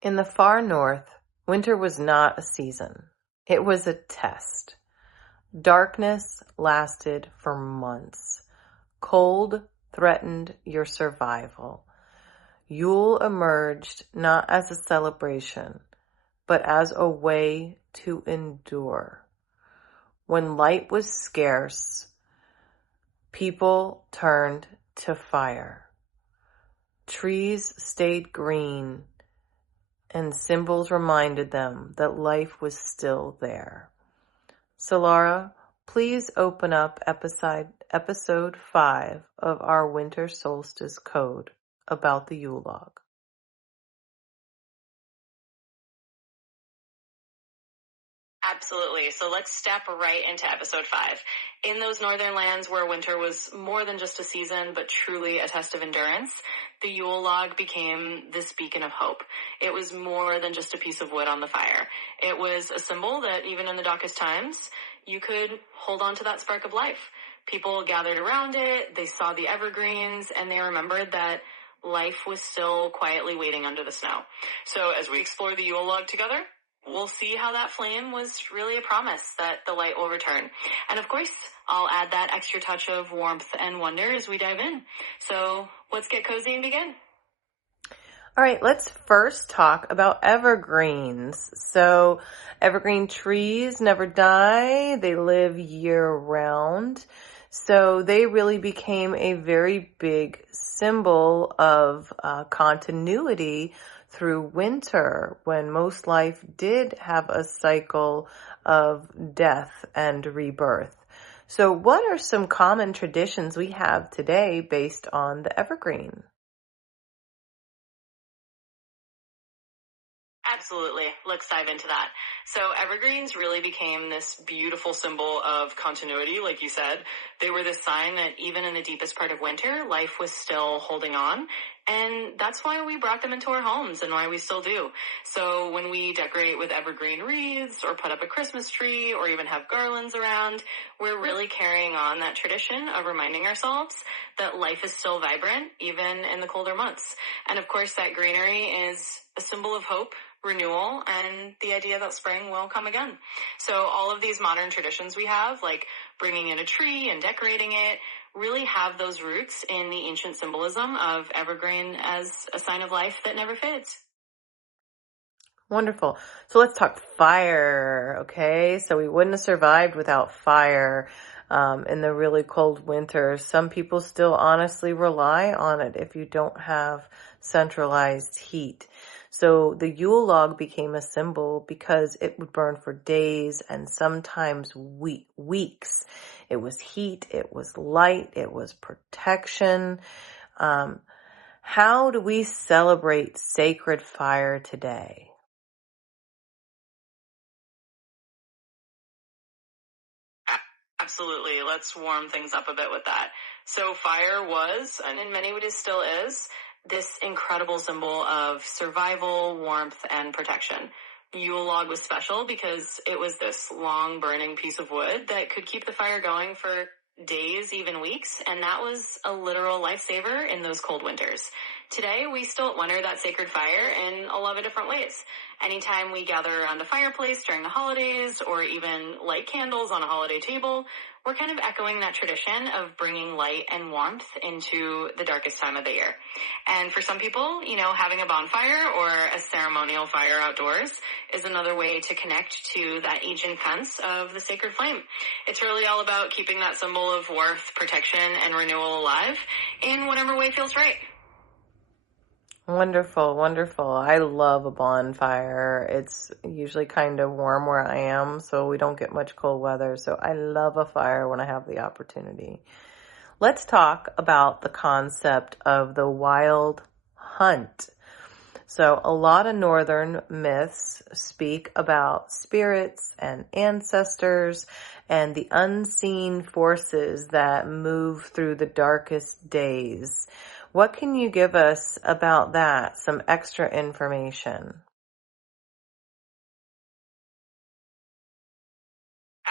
In the far north, winter was not a season. It was a test. Darkness lasted for months. Cold threatened your survival. Yule emerged not as a celebration, but as a way to endure. When light was scarce, people turned to fire. Trees stayed green, and symbols reminded them that life was still there. Solara, please open up episode 5 of our Winter Solstice Code about the Yule log. Absolutely. So let's step right into episode 5. In those northern lands where winter was more than just a season, but truly a test of endurance, the Yule log became this beacon of hope. It was more than just a piece of wood on the fire. It was a symbol that even in the darkest times, you could hold on to that spark of life. People gathered around it, they saw the evergreens, and they remembered that life was still quietly waiting under the snow. So as we explore the Yule log together, we'll see how that flame was really a promise that the light will return. And of course, I'll add that extra touch of warmth and wonder as we dive in. So let's get cozy and begin. All right, let's first talk about evergreens. So evergreen trees never die. They live year round. So they really became a very big symbol of continuity through winter, when most life did have a cycle of death and rebirth. So what are some common traditions we have today based on the evergreen? Absolutely. Let's dive into that. So evergreens really became this beautiful symbol of continuity, like you said. They were this sign that even in the deepest part of winter, life was still holding on. And that's why we brought them into our homes and why we still do. So when we decorate with evergreen wreaths or put up a Christmas tree or even have garlands around, we're really carrying on that tradition of reminding ourselves that life is still vibrant, even in the colder months. And of course, that greenery is a symbol of hope, renewal, and the idea that spring will come again. So all of these modern traditions we have, like bringing in a tree and decorating it, really have those roots in the ancient symbolism of evergreen as a sign of life that never fades. Wonderful. So let's talk fire, okay? So we wouldn't have survived without fire in the really cold winters. Some people still honestly rely on it if you don't have centralized heat. So the Yule log became a symbol because it would burn for days and sometimes weeks. It was heat, it was light, it was protection. How do we celebrate sacred fire today? Absolutely. Let's warm things up a bit with that. So fire was, and in many ways still is, this incredible symbol of survival, warmth, and protection. Yule log was special because it was this long burning piece of wood that could keep the fire going for days, even weeks, and that was a literal lifesaver in those cold winters. Today, we still honor that sacred fire in a lot of different ways. Anytime we gather around a fireplace during the holidays or even light candles on a holiday table, we're kind of echoing that tradition of bringing light and warmth into the darkest time of the year. And for some people, having a bonfire or a ceremonial fire outdoors is another way to connect to that ancient sense of the sacred flame. It's really all about keeping that symbol of warmth, protection, and renewal alive in whatever way feels right. Wonderful, wonderful. I love a bonfire. It's usually kind of warm where I am, so we don't get much cold weather. So I love a fire when I have the opportunity. Let's talk about the concept of the wild hunt. So a lot of northern myths speak about spirits and ancestors and the unseen forces that move through the darkest days. What can you give us about that? Some extra information.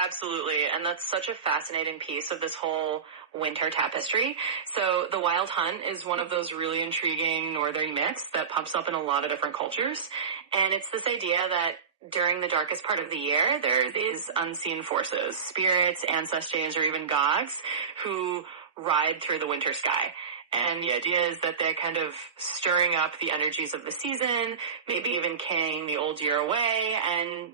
Absolutely. And that's such a fascinating piece of this whole winter tapestry. So the wild hunt is one of those really intriguing northern myths that pops up in a lot of different cultures. And it's this idea that during the darkest part of the year, there are these unseen forces, spirits, ancestors, or even gods who ride through the winter sky. And the idea is that they're kind of stirring up the energies of the season, maybe even carrying the old year away, and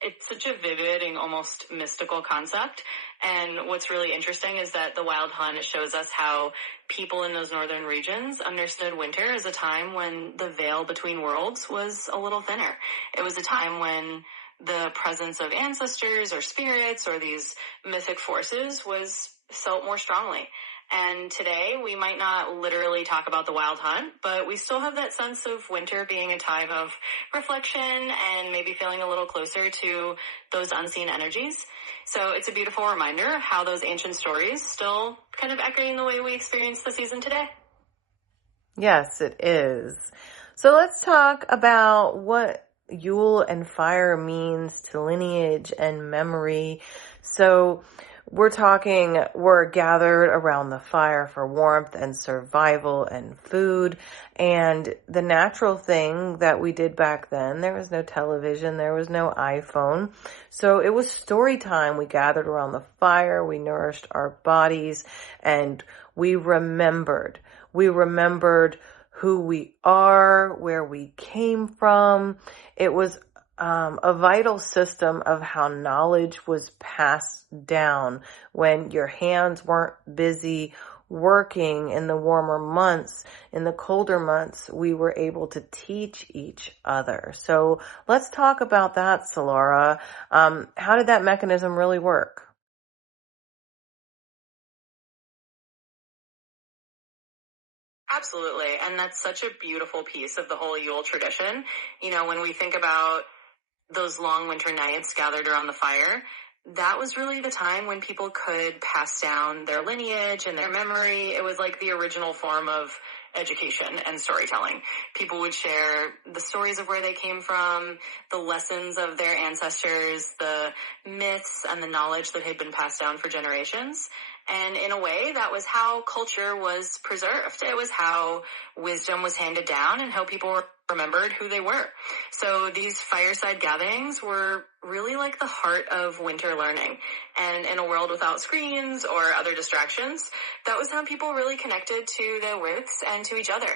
it's such a vivid and almost mystical concept. And what's really interesting is that the wild hunt shows us how people in those northern regions understood winter as a time when the veil between worlds was a little thinner. It was a time when the presence of ancestors or spirits or these mythic forces was felt more strongly. And today we might not literally talk about the wild hunt, but we still have that sense of winter being a time of reflection and maybe feeling a little closer to those unseen energies. So it's a beautiful reminder of how those ancient stories still kind of echoing the way we experience the season today. Yes, it is. So let's talk about what Yule and fire means to lineage and memory. So we're gathered around the fire for warmth and survival and food. And the natural thing that we did back then, there was no television, there was no iPhone. So it was story time. We gathered around the fire, we nourished our bodies, and we remembered. We remembered who we are, where we came from. It was a vital system of how knowledge was passed down when your hands weren't busy working in the warmer months. In the colder months, we were able to teach each other. So let's talk about that, Solara. How did that mechanism really work? Absolutely. And that's such a beautiful piece of the whole Yule tradition. You know, when we think about those long winter nights gathered around the fire, that was really the time when people could pass down their lineage and their memory. It was like the original form of education and storytelling. People would share the stories of where they came from, the lessons of their ancestors, the myths and the knowledge that had been passed down for generations. And in a way, that was how culture was preserved. It was how wisdom was handed down and how people remembered who they were. So these fireside gatherings were really like the heart of winter learning. And in a world without screens or other distractions, that was how people really connected to their roots and to each other.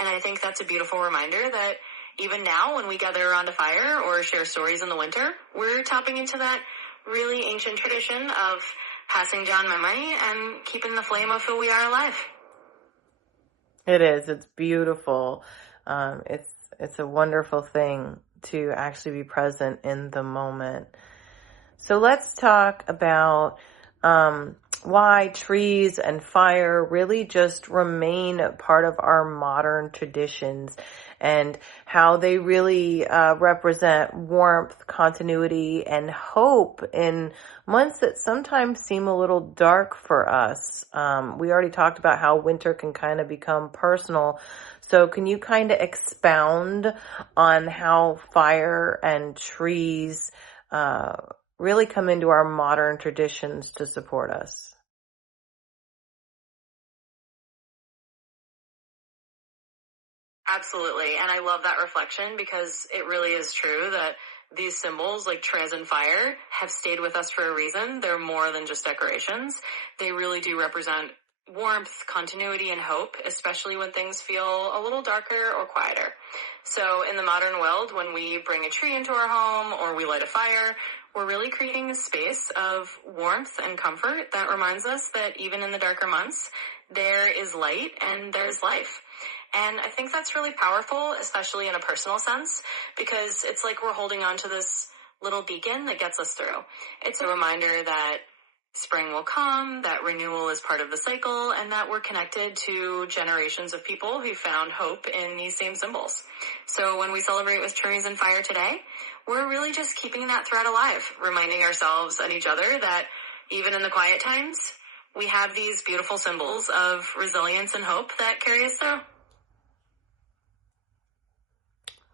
And I think that's a beautiful reminder that even now when we gather around a fire or share stories in the winter, we're tapping into that really ancient tradition of passing down memory and keeping the flame of who we are alive. It is. It's beautiful. It's a wonderful thing to actually be present in the moment. So let's talk about why trees and fire really just remain part of our modern traditions and how they really represent warmth, continuity, and hope in months that sometimes seem a little dark for us. We already talked about how winter can kind of become personal. So can you kind of expound on how fire and trees really come into our modern traditions to support us? Absolutely. And I love that reflection because it really is true that these symbols like trees and fire have stayed with us for a reason. They're more than just decorations. They really do represent warmth, continuity, and hope, especially when things feel a little darker or quieter. So in the modern world, when we bring a tree into our home or we light a fire, we're really creating a space of warmth and comfort that reminds us that even in the darker months, there is light and there's life. And I think that's really powerful, especially in a personal sense, because it's like we're holding on to this little beacon that gets us through. It's a reminder that spring will come, that renewal is part of the cycle, and that we're connected to generations of people who found hope in these same symbols. So when we celebrate with trees and fire today, we're really just keeping that thread alive, reminding ourselves and each other that even in the quiet times, we have these beautiful symbols of resilience and hope that carry us through.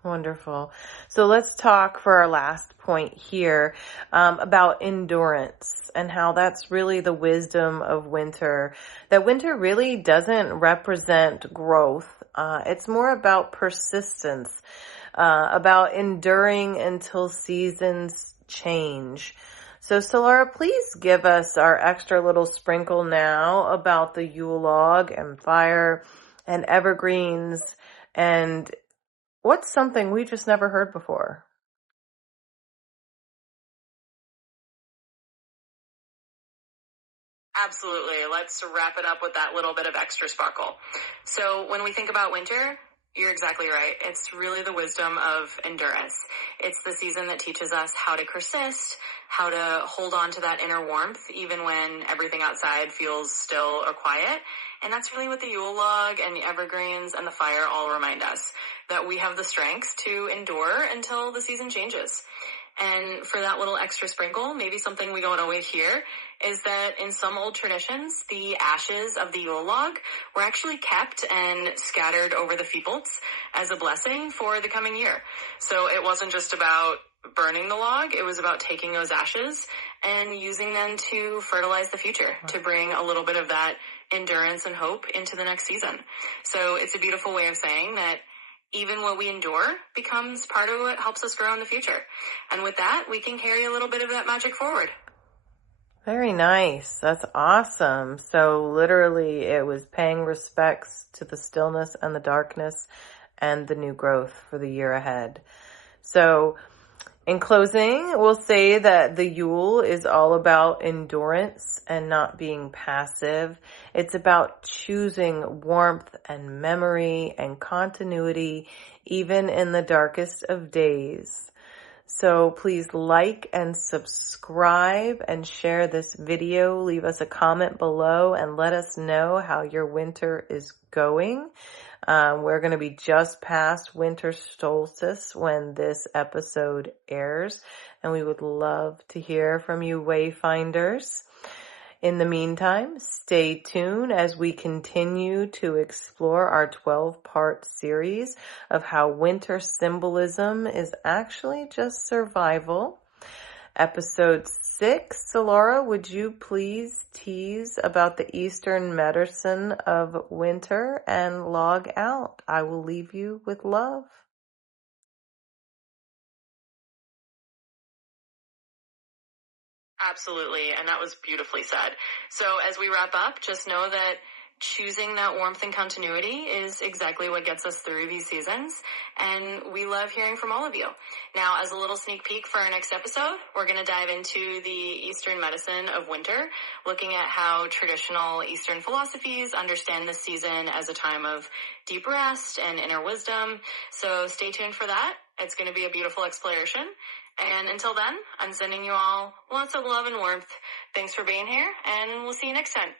Wonderful. So let's talk for our last point here about endurance and how that's really the wisdom of winter. That winter really doesn't represent growth. It's more about persistence, about enduring until seasons change. So Solara, please give us our extra little sprinkle now about the Yule log and fire and evergreens, and what's something we just never heard before? Absolutely. Let's wrap it up with that little bit of extra sparkle. So when we think about winter, you're exactly right. It's really the wisdom of endurance. It's the season that teaches us how to persist, how to hold on to that inner warmth, even when everything outside feels still or quiet. And that's really what the Yule log and the evergreens and the fire all remind us, that we have the strength to endure until the season changes. And for that little extra sprinkle, maybe something we don't always hear is that in some old traditions, the ashes of the Yule log were actually kept and scattered over the fields as a blessing for the coming year. So it wasn't just about burning the log, it was about taking those ashes and using them to fertilize the future, to bring a little bit of that endurance and hope into the next season. So it's a beautiful way of saying that even what we endure becomes part of what helps us grow in the future. And with that, we can carry a little bit of that magic forward. Very nice. That's awesome. So literally it was paying respects to the stillness and the darkness and the new growth for the year ahead. So in closing, we'll say that the Yule is all about endurance and not being passive. It's about choosing warmth and memory and continuity, even in the darkest of days. So please like and subscribe and share this video. Leave us a comment below and let us know how your winter is going. We're going to be just past winter solstice when this episode airs, and we would love to hear from you wayfinders. In the meantime, stay tuned as we continue to explore our 12-part series of how winter symbolism is actually just survival. Episode 6, Solara, would you please tease about the Eastern medicine of winter and log out? I will leave you with love. Absolutely, and that was beautifully said. So as we wrap up, just know that choosing that warmth and continuity is exactly what gets us through these seasons, and we love hearing from all of you. Now, as a little sneak peek for our next episode, we're going to dive into the Eastern medicine of winter, looking at how traditional Eastern philosophies understand this season as a time of deep rest and inner wisdom. So stay tuned for that. It's going to be a beautiful exploration. And until then, I'm sending you all lots of love and warmth. Thanks for being here, and we'll see you next time.